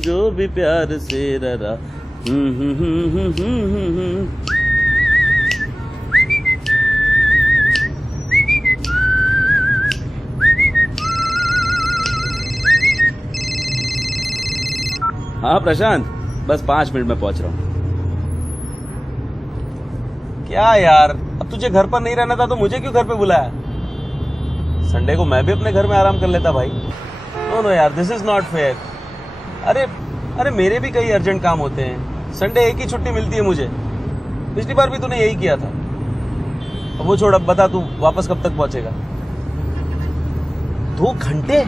जो भी प्यार से ररा। हाँ प्रशांत, बस 5 मिनट में पहुंच रहा हूँ। क्या यार, अब तुझे घर पर नहीं रहना था तो मुझे क्यों घर पे बुलाया? संडे को मैं भी अपने घर में आराम कर लेता भाई। नो नो यार, दिस इज नॉट फेयर। अरे मेरे भी कई अर्जेंट काम होते हैं। संडे एक ही छुट्टी मिलती है मुझे। पिछली बार भी तूने यही किया था। अब वो छोड़, अब बता तू वापस कब तक पहुंचेगा? 2 घंटे?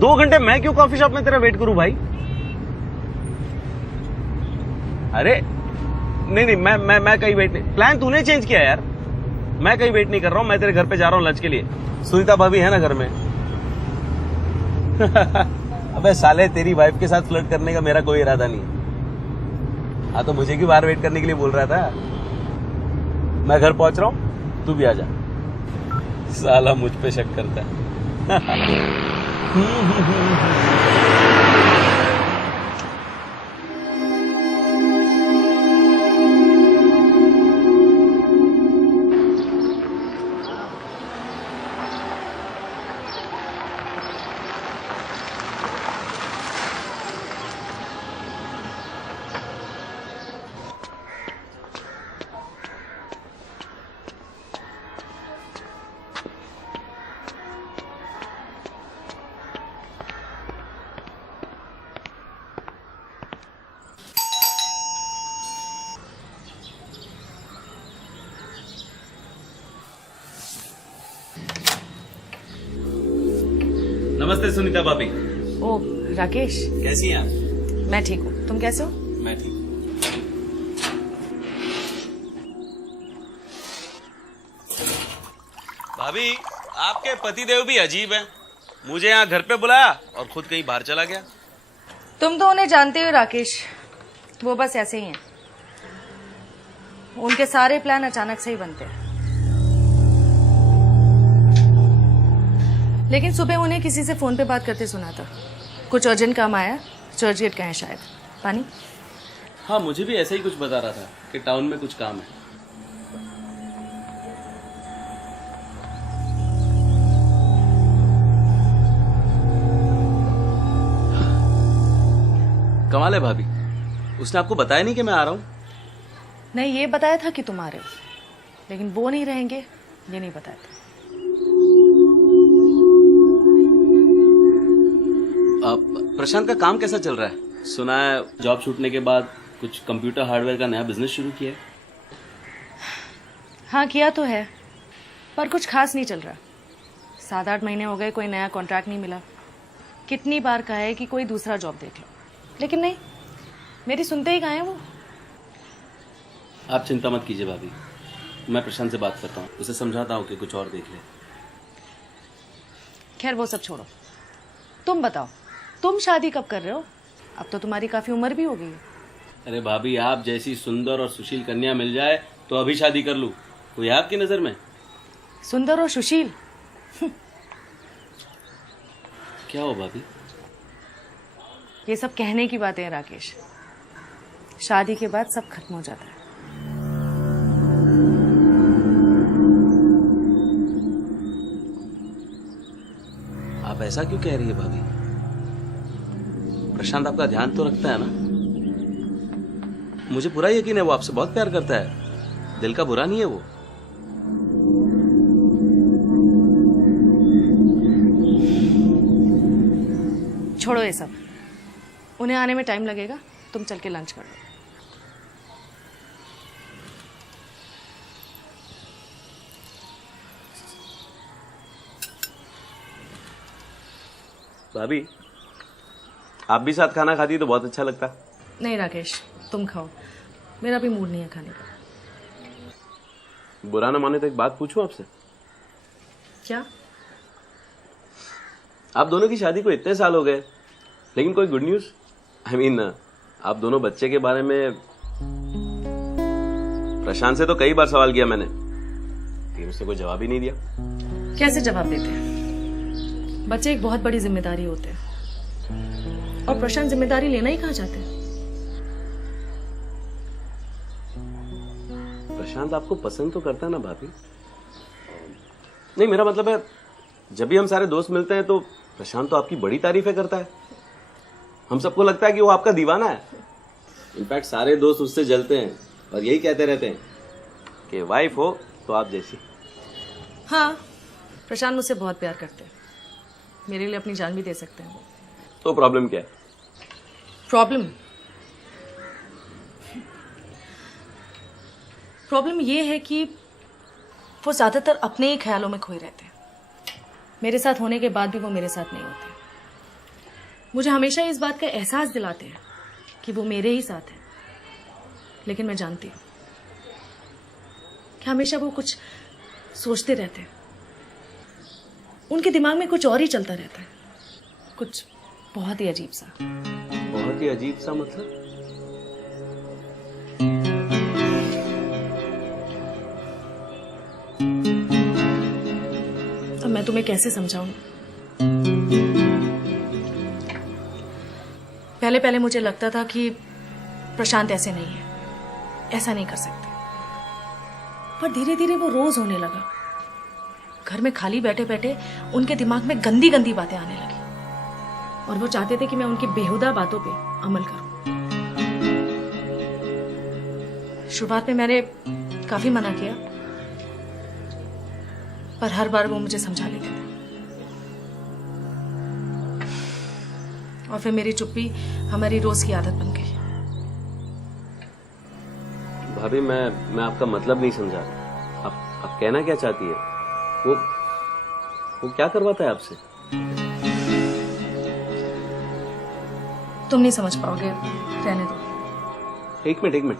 2 घंटे मैं क्यों कॉफी शॉप में तेरा वेट करूं भाई? अरे नहीं, मैं कहीं वेट नहीं। प्लान तूने चेंज किया यार। मैं कहीं वेट नहीं कर रहा हूं। मैं तेरे घर पे जा रहा हूं लंच के लिए। सुनीता भाभी है ना घर में? अबे साले, तेरी वाइफ के साथ फ्लर्ट करने का मेरा कोई इरादा नहीं। हाँ तो मुझे क्यों बाहर वेट करने के लिए बोल रहा था? मैं घर पहुंच रहा हूं, तू भी आ जा। साला मुझ पे शक करता है। नमस्ते सुनीता भाभी। ओ राकेश, कैसी हैं आप? मैं ठीक हूँ, तुम कैसे हो? मैं ठीक। भाभी, आपके पतिदेव भी अजीब हैं। मुझे यहाँ घर पे बुलाया और खुद कहीं बाहर चला गया। तुम तो उन्हें जानते हो राकेश, वो बस ऐसे ही हैं। उनके सारे प्लान अचानक से ही बनते हैं। लेकिन सुबह उन्हें किसी से फोन पे बात करते सुना था। कुछ अर्जेंट काम आया, चर्च गेट का है शायद। पानी? हाँ, मुझे भी ऐसा ही कुछ बता रहा था कि टाउन में कुछ काम है। कमाल है भाभी, उसने आपको बताया नहीं कि मैं आ रहा हूँ? नहीं, ये बताया था कि तुम आ रहे हो, लेकिन वो नहीं रहेंगे ये नहीं बताया था। प्रशांत का काम कैसा चल रहा है? सुना है जॉब छूटने के बाद कुछ कंप्यूटर हार्डवेयर का नया बिजनेस शुरू किया है। हाँ किया तो है, पर कुछ खास नहीं चल रहा। 7-8 महीने हो गए, कोई नया कॉन्ट्रैक्ट नहीं मिला। कितनी बार कहा है कि कोई दूसरा जॉब देख लो, लेकिन नहीं, मेरी सुनते ही कहाँ है वो। आप चिंता मत कीजिए भाभी, मैं प्रशांत से बात करता हूँ, उसे समझाता हूँ कि कुछ और देख ले। खैर वो सब छोड़ो, तुम बताओ, तुम शादी कब कर रहे हो? अब तो तुम्हारी काफी उम्र भी हो गई है। अरे भाभी, आप जैसी सुंदर और सुशील कन्या मिल जाए तो अभी शादी कर लूं। कोई है आपकी नजर में? सुंदर और सुशील? क्या हो भाभी? ये सब कहने की बातें हैं राकेश, शादी के बाद सब खत्म हो जाता है। आप ऐसा क्यों कह रही है भाभी? प्रशांत आपका ध्यान तो रखता है ना? मुझे पूरा यकीन है वो आपसे बहुत प्यार करता है, दिल का बुरा नहीं है वो। छोड़ो ये सब, उन्हें आने में टाइम लगेगा, तुम चल के लंच कर लो। भाभी, आप भी साथ खाना खाती तो बहुत अच्छा लगता। नहीं राकेश, तुम खाओ, मेरा भी मूड नहीं है खाने का। बुरा ना माने तो एक बात पूछूं आपसे? क्या? आप दोनों की शादी को इतने साल हो गए, लेकिन कोई गुड न्यूज, आई मीन आप दोनों बच्चे के बारे में प्रशांत से तो कई बार सवाल किया मैंने, लेकिन उसने कोई जवाब ही नहीं दिया। कैसे जवाब देते हैं? बच्चे एक बहुत बड़ी जिम्मेदारी होते हैं, और प्रशांत जिम्मेदारी लेना ही कहाँ चाहते हैं। प्रशांत आपको पसंद तो करता है ना भाभी? नहीं, मेरा मतलब है जब भी हम सारे दोस्त मिलते हैं तो प्रशांत तो आपकी बड़ी तारीफें करता है। हम सबको लगता है कि वो आपका दीवाना है। इनफैक्ट सारे दोस्त उससे जलते हैं और यही कहते रहते हैं कि वाइफ हो तो आप जैसी। हाँ, प्रशांत मुझसे बहुत प्यार करते हैं, मेरे लिए अपनी जान भी दे सकते हैं। तो प्रॉब्लम क्या है? प्रॉब्लम ये है कि वो ज्यादातर अपने ही ख्यालों में खोए रहते हैं। मेरे साथ होने के बाद भी वो मेरे साथ नहीं होते। मुझे हमेशा इस बात का एहसास दिलाते हैं कि वो मेरे ही साथ है, लेकिन मैं जानती हूँ कि हमेशा वो कुछ सोचते रहते हैं। उनके दिमाग में कुछ और ही चलता रहता है, कुछ बहुत ही अजीब सा। बहुत ही अजीब सा मतलब? अब मैं तुम्हें कैसे समझाऊं? पहले पहले मुझे लगता था कि प्रशांत ऐसे नहीं है, ऐसा नहीं कर सकते, पर धीरे धीरे वो रोज होने लगा। घर में खाली बैठे बैठे उनके दिमाग में गंदी गंदी बातें आने लगी, और वो चाहते थे कि मैं उनकी बेहुदा बातों पे अमल करूं। शुरुआत में मैंने काफी मना किया, पर हर बार वो मुझे समझा लेते थे, और फिर मेरी चुप्पी हमारी रोज की आदत बन गई। भाभी, मैं आपका मतलब नहीं समझा। आप कहना क्या चाहती है? वो क्या करवाता है आपसे? तुम नहीं समझ पाओगे, रहने दो। एक मिनट,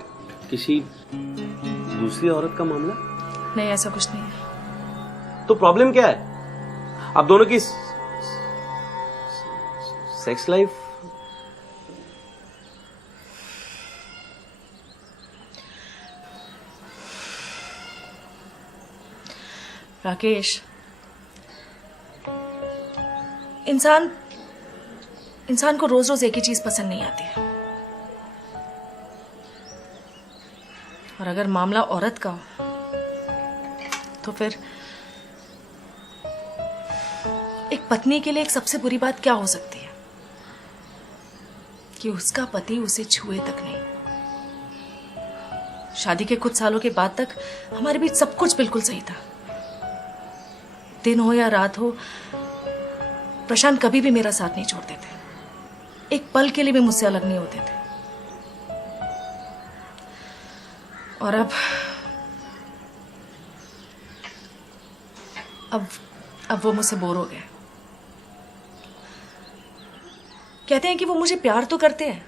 किसी दूसरी औरत का मामला? नहीं, ऐसा कुछ नहीं है। तो प्रॉब्लम क्या है? आप दोनों की सेक्स लाइफ? राकेश, इंसान को रोज रोज एक ही चीज पसंद नहीं आती है, और अगर मामला औरत का हो तो फिर एक पत्नी के लिए एक सबसे बुरी बात क्या हो सकती है कि उसका पति उसे छुए तक नहीं। शादी के कुछ सालों के बाद तक हमारे बीच सब कुछ बिल्कुल सही था। दिन हो या रात हो, प्रशांत कभी भी मेरा साथ नहीं छोड़ते थे, एक पल के लिए भी मुझसे अलग नहीं होते थे। और अब वो मुझसे बोर हो गए। कहते हैं कि वो मुझे प्यार तो करते हैं,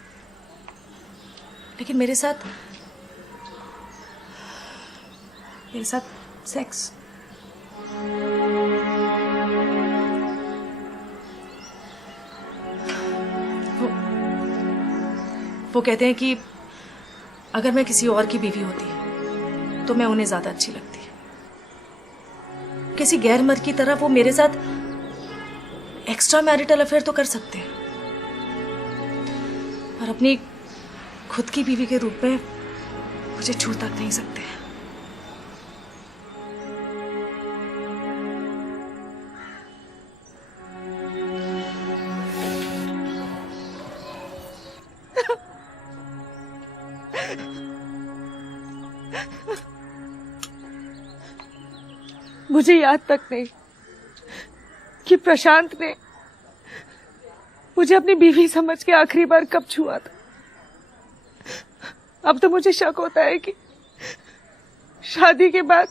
लेकिन मेरे साथ सेक्स। वो कहते हैं कि अगर मैं किसी और की बीवी होती तो मैं उन्हें ज्यादा अच्छी लगती। किसी गैर मर्द की तरह वो मेरे साथ एक्स्ट्रा मैरिटल अफेयर तो कर सकते हैं, और अपनी खुद की बीवी के रूप में मुझे छू तक नहीं सकते। मुझे याद तक नहीं कि प्रशांत ने मुझे अपनी बीवी समझ के आखिरी बार कब छुआ था। अब तो मुझे शक होता है कि शादी के बाद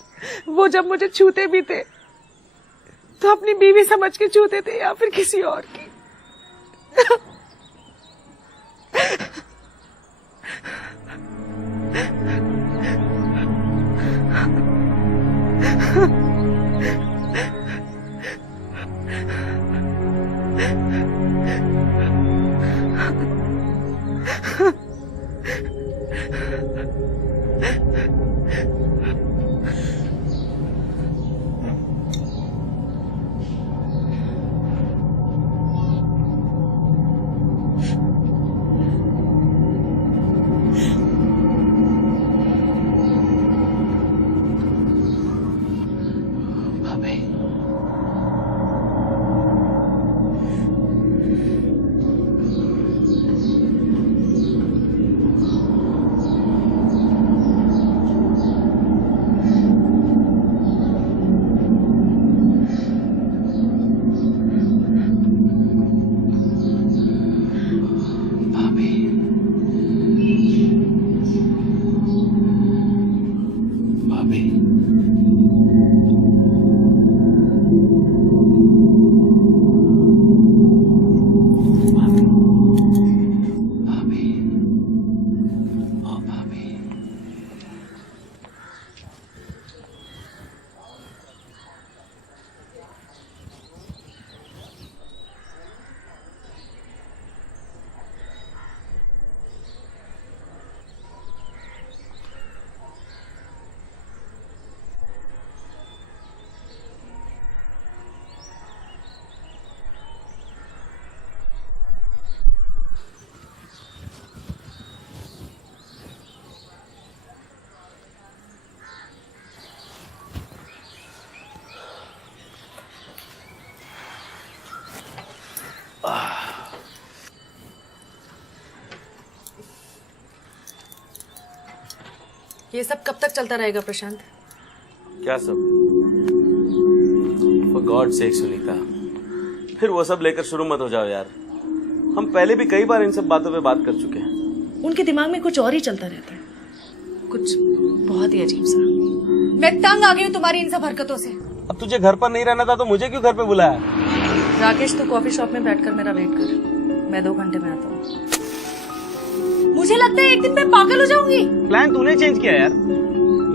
वो जब मुझे छूते भी थे तो अपनी बीवी समझ के छूते थे या फिर किसी और की। ये सब कब तक चलता रहेगा प्रशांत? क्या सब? फॉर गॉड सेक सुनीता, फिर वो सब लेकर शुरू मत हो जाओ यार। हम पहले भी कई बार इन सब बातों पे बात कर चुके हैं। उनके दिमाग में कुछ और ही चलता रहता है, कुछ बहुत ही अजीब सा। मैं तंग आ गई हूँ तुम्हारी इन सब हरकतों से। अब तुझे घर पर नहीं रहना था तो मुझे क्यों घर पे बुलाया? राकेश, तू कॉफी शॉप में बैठकर मेरा वेट कर, मैं 2 घंटे में आता हूँ। मुझे लगता है एक दिन मैं पागल हो जाऊंगी। प्लान तूने चेंज किया यार।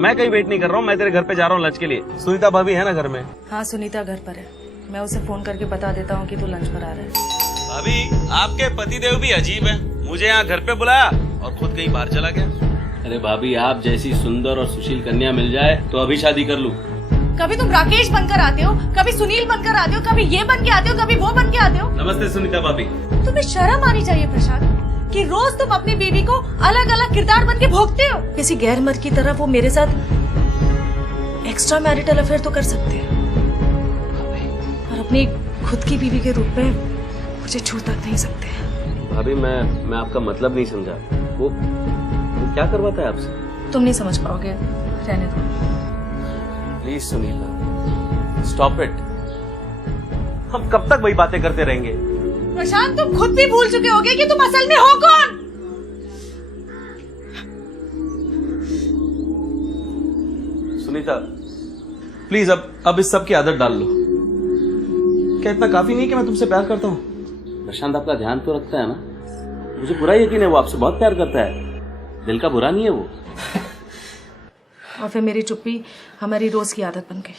मैं कहीं वेट नहीं कर रहा हूँ, मैं तेरे घर पे जा रहा हूँ लंच के लिए। सुनीता भाभी है ना घर में? हाँ, सुनीता घर पर है। मैं उसे फोन करके बता देता हूँ कि तू लंच पर आ रहा है। भाभी, आपके पतिदेव भी अजीब है, मुझे यहाँ घर पे बुलाया और खुद कहीं बाहर चला गया। अरे भाभी, आप जैसी सुंदर और सुशील कन्या मिल जाए तो अभी शादी कर लूं। कभी तुम राकेश बनकर आते हो, कभी सुनील बनकर आते हो, कभी ये बन के आते हो, कभी वो बन के आते हो। नमस्ते सुनीता भाभी। तुम्हें शर्म आनी चाहिए प्रशांत कि रोज तुम अपनी बीवी को अलग अलग किरदार बन के भोगते हो। किसी गैर मर्द की तरह वो मेरे साथ एक्स्ट्रा मैरिटल अफेयर तो कर सकते हैं, और अपनी खुद की बीवी के रूप में मुझे छू तक नहीं सकते। भाभी, मैं आपका मतलब नहीं समझा। वो क्या करवाता है आपसे? तुम नहीं समझ पाओगे, रहने दो। Please Sunita, stop it. हम कब तक वही बातें करते रहेंगे? प्रशांत, तुम खुद भी भूल चुके होगे कि तुम असल में हो कौन। सुनीता, प्लीज अब इस सब की आदत डाल लो। क्या इतना काफी नहीं कि मैं तुमसे प्यार करता हूँ? प्रशांत आपका ध्यान तो रखता है ना। मुझे पूरा यकीन है वो आपसे बहुत प्यार करता है, दिल का बुरा नहीं है वो। और फिर मेरी चुप्पी हमारी रोज की आदत बन गई।